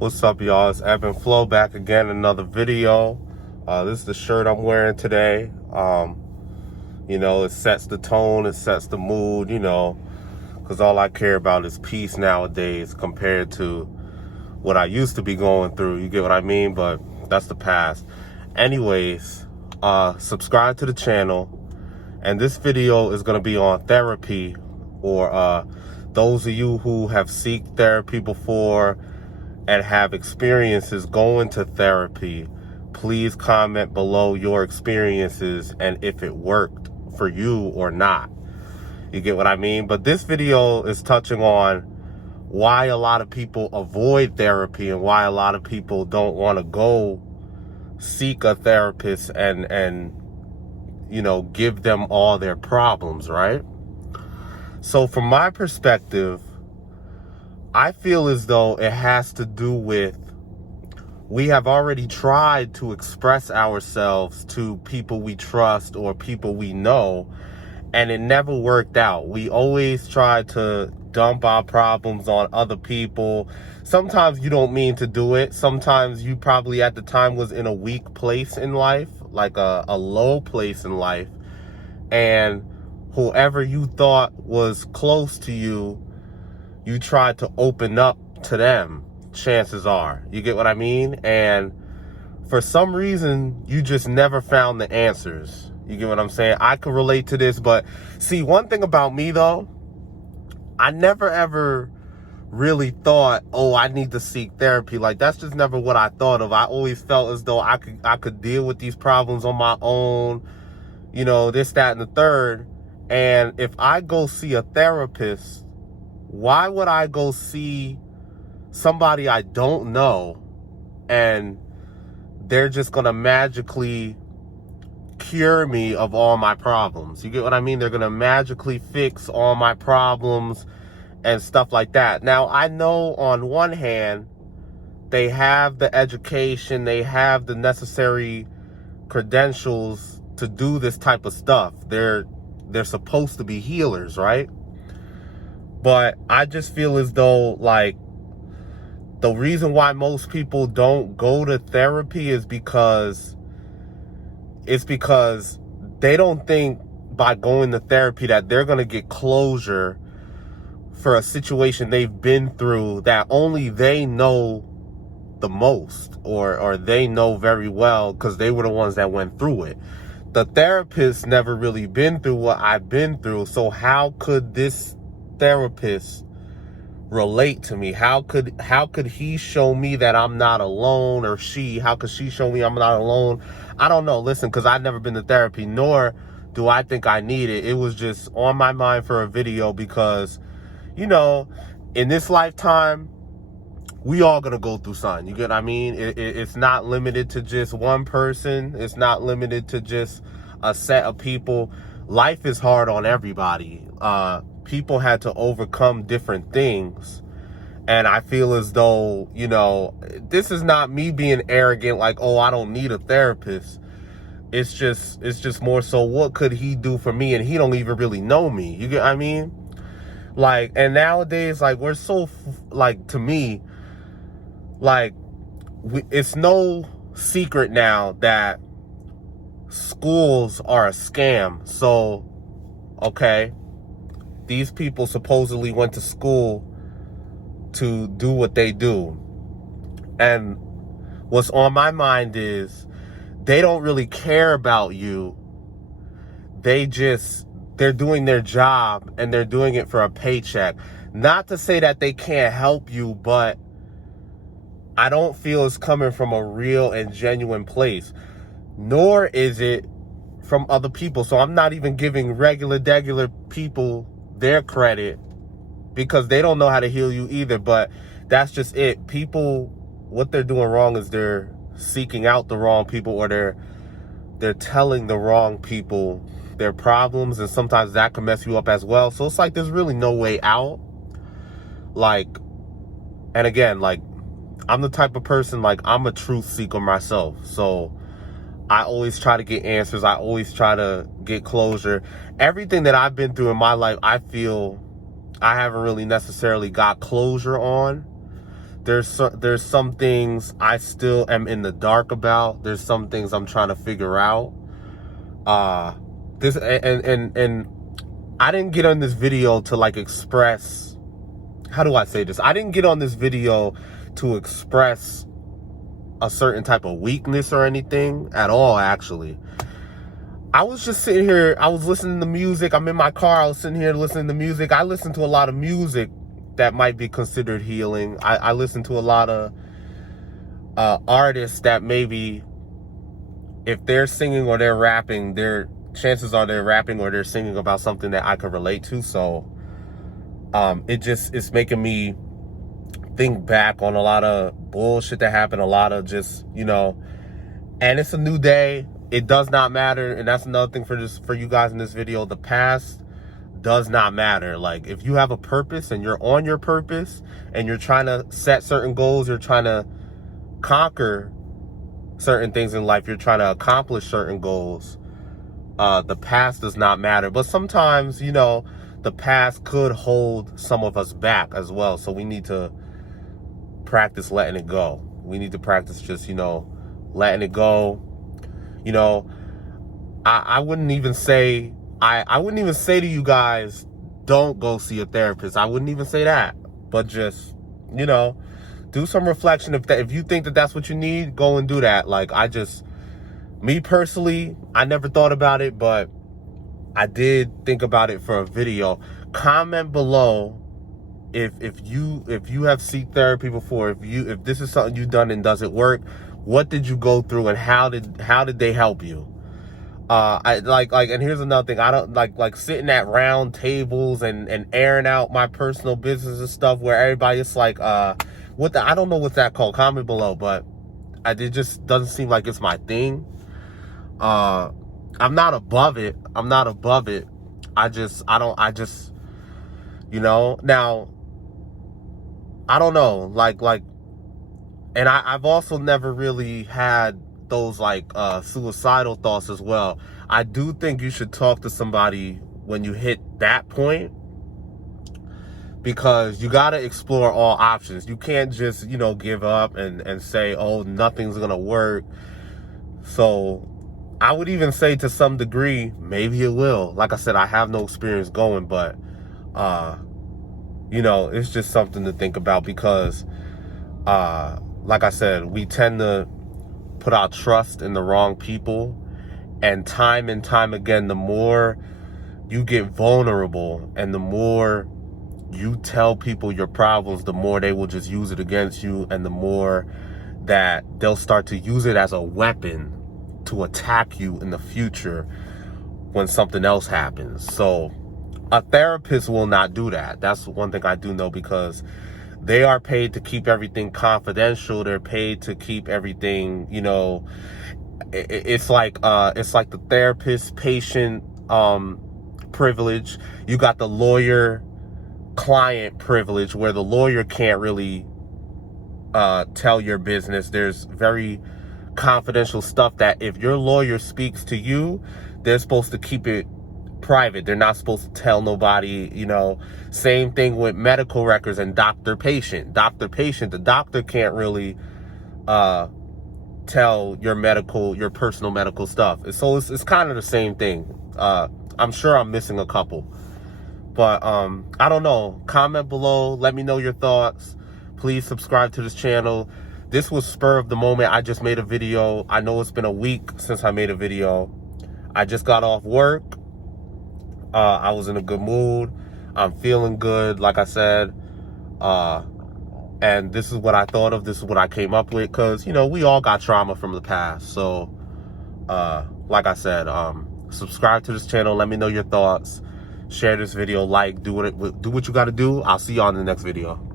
What's up, y'all? It's Ebb and Flow back again, another video. This is the shirt I'm wearing today. It sets the tone, it sets the mood, because all I care about is peace nowadays compared to what I used to be going through. You get what I mean? But that's the past. Anyways, subscribe to the channel. And this video is going to be on therapy, or those of you who have sought therapy before and have experiences going to therapy, please comment below your experiences and if it worked for you or not. You get what I mean? But this video is touching on why a lot of people avoid therapy and why a lot of people don't want to go seek a therapist and give them all their problems, right? So from my perspective, I feel as though it has to do with, we have already tried to express ourselves to people we trust or people we know, and it never worked out. We always try to dump our problems on other people. Sometimes you don't mean to do it. Sometimes you probably at the time was in a weak place in life, like a low place in life, and whoever you thought was close to you, you tried to open up to them, chances are. You get what I mean? And for some reason, you just never found the answers. You get what I'm saying? I could relate to this, but see, one thing about me though, I never ever really thought, oh, I need to seek therapy. Like, that's just never what I thought of. I always felt as though I could deal with these problems on my own, this, that, and the third. And if I go see a therapist, why would I go see somebody I don't know and they're just going to magically cure me of all my problems? You get what I mean? They're going to magically fix all my problems and stuff like that. Now, I know on one hand, they have the education, they have the necessary credentials to do this type of stuff. They're supposed to be healers, right? But I just feel as though, like, the reason why most people don't go to therapy is because they don't think by going to therapy that they're going to get closure for a situation they've been through that only they know the most, or they know very well because they were the ones that went through it. The therapist never really been through what I've been through, so how could this therapist relate to me? How could he show me that I'm not alone, or how could she show me I'm not alone? I don't know. Listen, because I've never been to therapy, nor do I think I need it. It was just on my mind for a video because, in this lifetime, we all gonna go through something. You get what I mean? It's not limited to just one person. It's not limited to just a set of people. Life is hard on everybody. People had to overcome different things. And I feel as though, this is not me being arrogant, like, oh, I don't need a therapist. It's just more so, what could he do for me? And he don't even really know me. You get what I mean? Like, and nowadays, like, we're so, like, to me, like, it's no secret now that schools are a scam. So, okay, these people supposedly went to school to do what they do. And what's on my mind is they don't really care about you. They're doing their job and they're doing it for a paycheck. Not to say that they can't help you, but I don't feel it's coming from a real and genuine place. Nor is it from other people. So I'm not even giving regular people their credit because they don't know how to heal you either. But that's just it. People, what they're doing wrong is they're seeking out the wrong people, or they're telling the wrong people their problems, and sometimes that can mess you up as well. So it's like there's really no way out. Like, and again, like, I'm the type of person, like, I'm a truth seeker myself. So I always try to get answers. I always try to get closure. Everything that I've been through in my life, I feel I haven't really necessarily got closure on. there's some things I still am in the dark about. There's some things I'm trying to figure out. This and I didn't get on this video to like express, how do I say this? I didn't get on this video to express a certain type of weakness or anything at all, actually. I was just sitting here, I was listening to music. I'm in my car, I was sitting here listening to music. I listen to a lot of music that might be considered healing. I listen to a lot of artists that maybe, if they're singing or they're rapping, chances are they're rapping or they're singing about something that I could relate to. So it's making me think back on a lot of bullshit that happened, a lot of just, you know, and it's a new day. It does not matter. And that's another thing for you guys in this video. The past does not matter. Like, if you have a purpose and you're on your purpose and you're trying to set certain goals, you're trying to conquer certain things in life, you're trying to accomplish certain goals, the past does not matter. But sometimes, you know, the past could hold some of us back as well. So we need to practice letting it go. We need to practice just, you know, letting it go. You know, I wouldn't even say, I wouldn't even say to you guys, don't go see a therapist. I wouldn't even say that. But just, you know, do some reflection. If you think that that's what you need, go and do that. Like, me personally, I never thought about it, but I did think about it for a video. Comment below if you have sought therapy before, if this is something you've done and does it work. What did you go through and how did they help you? And here's another thing. I don't like sitting at round tables and airing out my personal business and stuff where everybody is like, I don't know what's that called. Comment below, but it just doesn't seem like it's my thing. I'm not above it. I just, you know, now, I don't know, and I've also never really had those like suicidal thoughts as well. I do think you should talk to somebody when you hit that point, because you got to explore all options. You can't just, you know, give up and say, oh, nothing's gonna work. So I would even say, to some degree, maybe it will. Like I said, I have no experience going, but you know, it's just something to think about, because like I said, we tend to put our trust in the wrong people, and time again, the more you get vulnerable and the more you tell people your problems, the more they will just use it against you, and the more that they'll start to use it as a weapon to attack you in the future when something else happens. So a therapist will not do that. That's one thing I do know, because they are paid to keep everything confidential. They're paid to keep everything, you know, it's like the therapist patient privilege. You got the lawyer client privilege, where the lawyer can't really tell your business. There's very confidential stuff that if your lawyer speaks to you, they're supposed to keep it private. They're not supposed to tell nobody, you know. Same thing with medical records and doctor-patient. The doctor can't really tell your personal medical stuff. So it's kind of the same thing. I'm sure I'm missing a couple. But I don't know. Comment below. Let me know your thoughts. Please subscribe to this channel. This was spur of the moment. I just made a video. I know it's been a week since I made a video. I just got off work. I was in a good mood. I'm feeling good, like I said. And this is what I thought of. This is what I came up with, because, you know, we all got trauma from the past. So, like I said, subscribe to this channel. Let me know your thoughts. Share this video, do what you got to do. I'll see you on the next video.